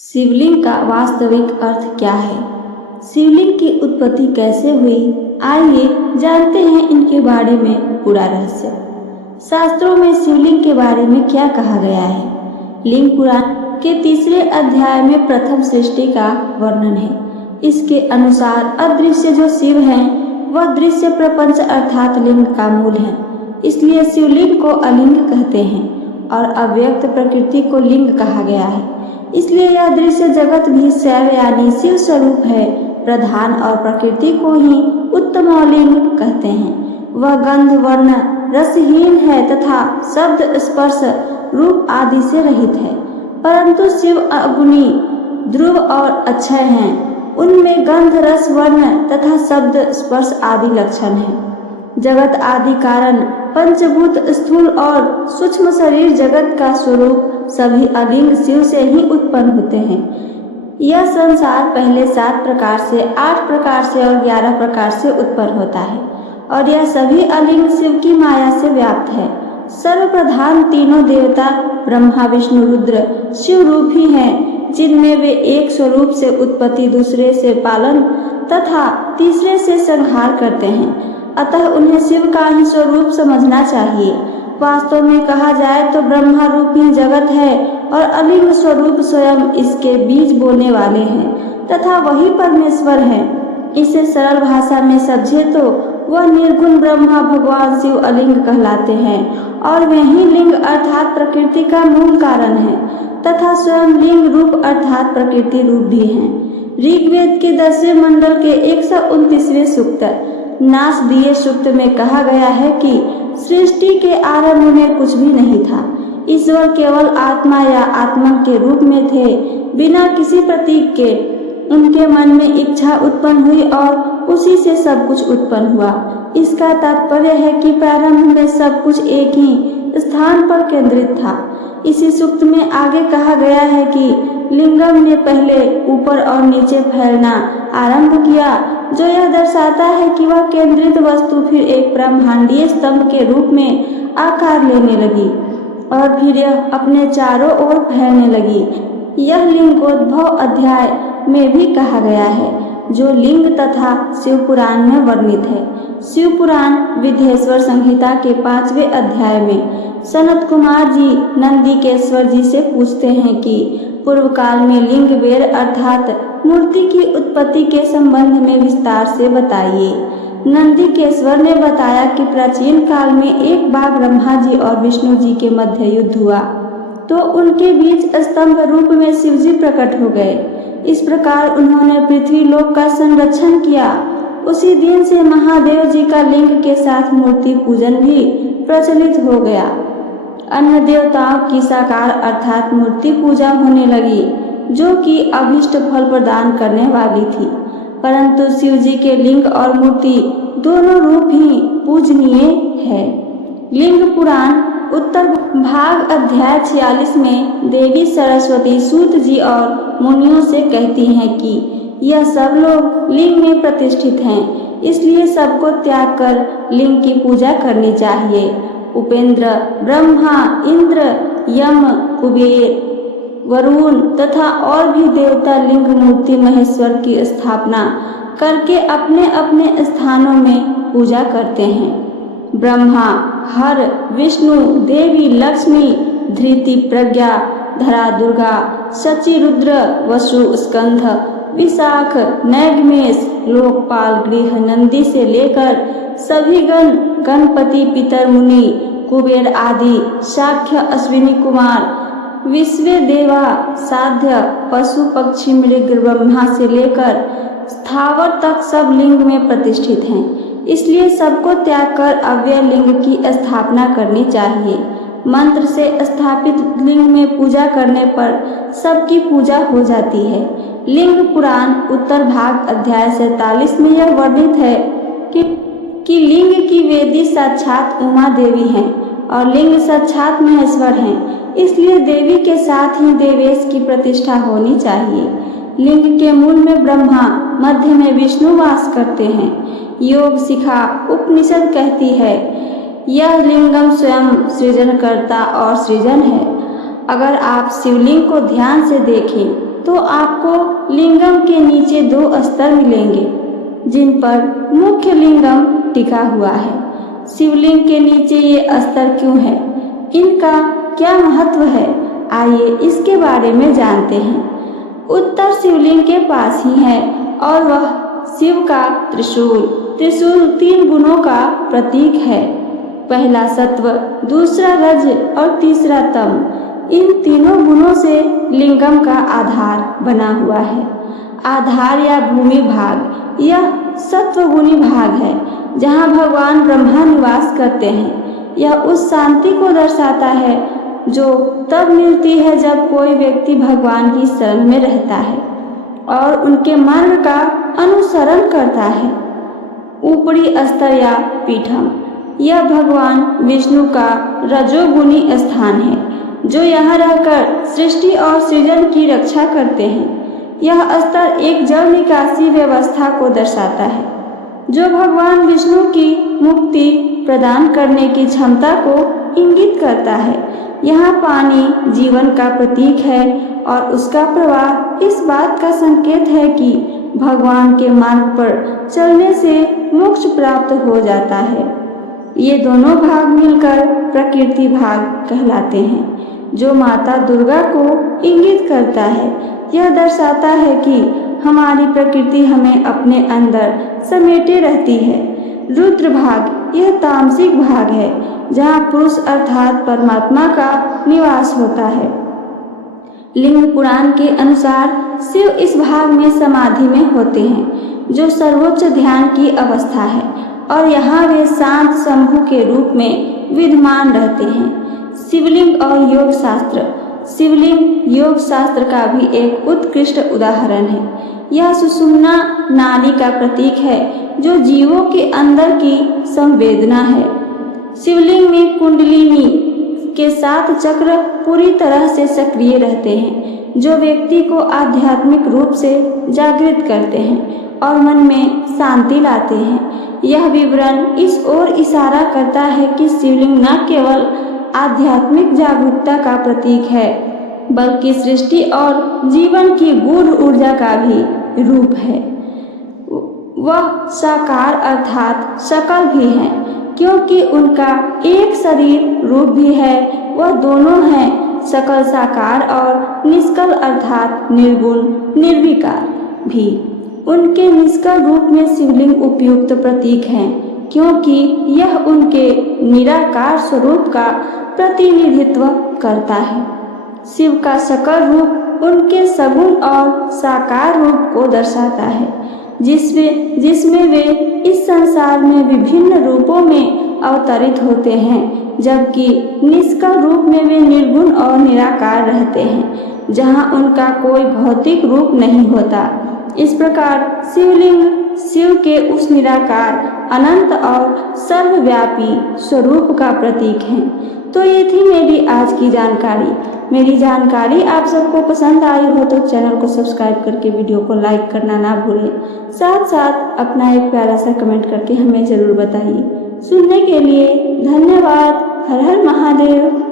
शिवलिंग का वास्तविक अर्थ क्या है? शिवलिंग की उत्पत्ति कैसे हुई? आइए जानते हैं इनके बारे में पूरा रहस्य। शास्त्रों में शिवलिंग के बारे में क्या कहा गया है? लिंग पुराण के 3 अध्याय में प्रथम सृष्टि का वर्णन है। इसके अनुसार अदृश्य जो शिव हैं वह दृश्य प्रपंच अर्थात लिंग का मूल है। इसलिए शिवलिंग को अलिंग कहते हैं और अव्यक्त प्रकृति को लिंग कहा गया है। इसलिए यह दृश्य जगत भी शैव यानी शिव स्वरूप है। प्रधान और प्रकृति को ही उत्तम लिंग कहते हैं। वह गंध वर्ण रसहीन है तथा शब्द स्पर्श रूप आदि से रहित है। परंतु शिव अग्नि ध्रुव और अक्षय हैं। उनमें गंध रस वर्ण तथा शब्द स्पर्श आदि लक्षण हैं। जगत आदि कारण पंचभूत स्थूल और सूक्ष्म शरीर जगत का स्वरूप सभी अलिंग शिव से ही उत्पन्न होते हैं। यह संसार पहले 7 प्रकार से, 8 प्रकार से और 11 प्रकार से उत्पन्न होता है और यह सभी अलिंग शिव की माया से व्याप्त है। सर्वप्रधान तीनों देवता ब्रह्मा विष्णु रुद्र शिव रूप ही हैं, जिनमें वे एक स्वरूप से उत्पत्ति, दूसरे से पालन तथा तीसरे से संहार करते हैं। अतः उन्हें शिव का ही स्वरूप समझना चाहिए। वास्तव में कहा जाए तो ब्रह्मा रूप ही जगत है और अलिंग स्वरूप स्वयं इसके बीज बोने वाले हैं तथा वही परमेश्वर है। इसे सरल भाषा में समझे तो वह निर्गुण ब्रह्मा भगवान शिव अलिंग कहलाते हैं और वही लिंग अर्थात प्रकृति का मूल कारण है तथा स्वयं लिंग रूप अर्थात प्रकृति रूप भी हैं। ऋग्वेद के 10वें मंडल के 129वें सूक्त नाश दिए सूक्त में कहा गया है कि सृष्टि के आरंभ में कुछ भी नहीं था। ईश्वर केवल आत्मा या आत्मा के रूप में थे, बिना किसी प्रतीक के। उनके मन में इच्छा उत्पन्न हुई और उसी से सब कुछ उत्पन्न हुआ। इसका तात्पर्य है कि प्रारंभ में सब कुछ एक ही स्थान पर केंद्रित था। इसी सूक्त में आगे कहा गया है कि लिंगम ने पहले ऊपर और नीचे फैलना आरंभ किया, जो यह दर्शाता है कि वह केंद्रित वस्तु फिर एक ब्रह्मांडीय स्तंभ के रूप में आकार लेने लगी और फिर यह अपने चारों ओर फैलने लगी। यह लिंगोद्भव अध्याय में भी कहा गया है, जो लिंग तथा शिवपुराण में वर्णित है। शिवपुराण विद्येश्वर संहिता के 5वें अध्याय में सनत कुमार जी नंदिकेश्वर जी से पूछते हैं कि पूर्व काल में लिंग वेर अर्थात मूर्ति की उत्पत्ति के संबंध में विस्तार से बताइए। नंदिकेश्वर ने बताया कि प्राचीन काल में एक बार ब्रह्मा जी और विष्णु जी के मध्य युद्ध हुआ तो उनके बीच स्तंभ रूप में शिवजी प्रकट हो गए। इस प्रकार उन्होंने पृथ्वी लोक का संरक्षण किया। उसी दिन से महादेव जी का लिंग के साथ मूर्ति पूजन भी प्रचलित हो गया। अन्य देवताओं की साकार अर्थात मूर्ति पूजा होने लगी, जो कि अभीष्ट फल प्रदान करने वाली थी। परंतु शिव जी के लिंग और मूर्ति दोनों रूप ही पूजनीय है। लिंग पुराण उत्तर भाग अध्याय 46 में देवी सरस्वती सूत जी और मुनियों से कहती हैं कि यह सब लोग लिंग में प्रतिष्ठित हैं, इसलिए सबको त्याग कर लिंग की पूजा करनी चाहिए। उपेंद्र, ब्रह्मा, इंद्र, यम, कुबेर, वरुण तथा और भी देवता लिंग मूर्ति महेश्वर की स्थापना करके अपने अपने स्थानों में पूजा करते हैं। ब्रह्मा हर, विष्णु, देवी लक्ष्मी, धृति, प्रज्ञा, धरा, दुर्गा, शची, रुद्र, वसु, स्कंध, विशाख, नैगमेश, लोकपाल, गृह, नंदी से लेकर सभी गण, गणपति, पितर, मुनि, कुबेर आदि, शाक्य, अश्विनी कुमार, विश्वे देवा, साध्य, पशु, पक्षी, मृग, ब्रह्मा से लेकर स्थावर तक सब लिंग में प्रतिष्ठित हैं। इसलिए सबको त्याग कर अव्यय लिंग की स्थापना करनी चाहिए। मंत्र से स्थापित लिंग में पूजा करने पर सबकी पूजा हो जाती है। लिंग पुराण उत्तर भाग अध्याय 47 में यह वर्णित है कि लिंग की वेदी साक्षात उमा देवी हैं और लिंग साक्षात महेश्वर हैं। इसलिए देवी के साथ ही देवेश की प्रतिष्ठा होनी चाहिए। लिंग के मूल में ब्रह्मा, मध्य में विष्णु वास करते हैं। योग शिखा उपनिषद कहती है, यह लिंगम स्वयं सृजनकर्ता और सृजन है। अगर आप शिवलिंग को ध्यान से देखें तो आपको लिंगम के नीचे 2 स्तर मिलेंगे जिन पर मुख्य लिंगम टिका हुआ है। शिवलिंग के नीचे ये स्तर क्यों है, इनका क्या महत्व है, आइए इसके बारे में जानते हैं। उत्तर शिवलिंग के पास ही है और वह शिव का त्रिशूल 3 गुणों का प्रतीक है। पहला सत्व, दूसरा रज और तीसरा तम। इन तीनों गुणों से लिंगम का आधार बना हुआ है। आधार या भूमि भाग, यह सत्वगुणी भाग है जहाँ भगवान ब्रह्मा निवास करते हैं। यह उस शांति को दर्शाता है जो तब मिलती है जब कोई व्यक्ति भगवान की शरण में रहता है और उनके मार्ग का अनुसरण करता है। ऊपरी स्तर या पीठम, यह भगवान विष्णु का रजोगुणी स्थान है जो यहाँ रहकर सृष्टि और सृजन की रक्षा करते हैं। यह स्तर एक जल निकासी व्यवस्था को दर्शाता है जो भगवान विष्णु की मुक्ति प्रदान करने की क्षमता को इंगित करता है। यहाँ पानी जीवन का प्रतीक है और उसका प्रवाह इस बात का संकेत है कि भगवान के मार्ग पर चलने से मोक्ष प्राप्त हो जाता है। ये दोनों भाग मिलकर प्रकृति भाग कहलाते हैं जो माता दुर्गा को इंगित करता है। यह दर्शाता है कि हमारी प्रकृति हमें अपने अंदर समेटे रहती है। रुद्र भाग, यह तामसिक भाग है जहाँ पुरुष अर्थात परमात्मा का निवास होता है। लिंग पुराण के अनुसार शिव इस भाग में समाधि में होते हैं जो सर्वोच्च ध्यान की अवस्था है और यहाँ वे शांत शंभु के रूप में विद्यमान रहते हैं। शिवलिंग और योग शास्त्र, शिवलिंग योग शास्त्र का भी एक उत्कृष्ट उदाहरण है। यह सुषुम्ना नाड़ी का प्रतीक है जो जीवों के अंदर की संवेदना है। शिवलिंग में कुंडलिनी के 7 चक्र पूरी तरह से सक्रिय रहते हैं जो व्यक्ति को आध्यात्मिक रूप से जागृत करते हैं और मन में शांति लाते हैं। यह विवरण इस ओर इशारा करता है कि शिवलिंग न केवल आध्यात्मिक जागरूकता का प्रतीक है बल्कि सृष्टि और जीवन की गूढ़ ऊर्जा का भी रूप है। वह साकार अर्थात सकल भी हैं क्योंकि उनका एक शरीर रूप भी है। वह दोनों हैं सकल साकार और निष्कल अर्थात निर्गुण निर्विकार भी। उनके निष्कल रूप में शिवलिंग उपयुक्त प्रतीक है क्योंकि यह उनके निराकार स्वरूप का प्रतिनिधित्व करता है। शिव का सकल रूप उनके सगुण और साकार रूप को दर्शाता है जिसमें वे इस संसार में विभिन्न रूपों में अवतरित होते हैं, जबकि निष्कल रूप में वे निर्गुण और निराकार रहते हैं जहां उनका कोई भौतिक रूप नहीं होता। इस प्रकार शिवलिंग शिव के उस निराकार अनंत और सर्वव्यापी स्वरूप का प्रतीक है। तो ये थी मेरी आज की जानकारी। मेरी जानकारी आप सबको पसंद आई हो तो चैनल को सब्सक्राइब करके वीडियो को लाइक करना ना भूलें। साथ साथ अपना एक प्यारा सा कमेंट करके हमें ज़रूर बताइए। सुनने के लिए धन्यवाद। हर हर महादेव।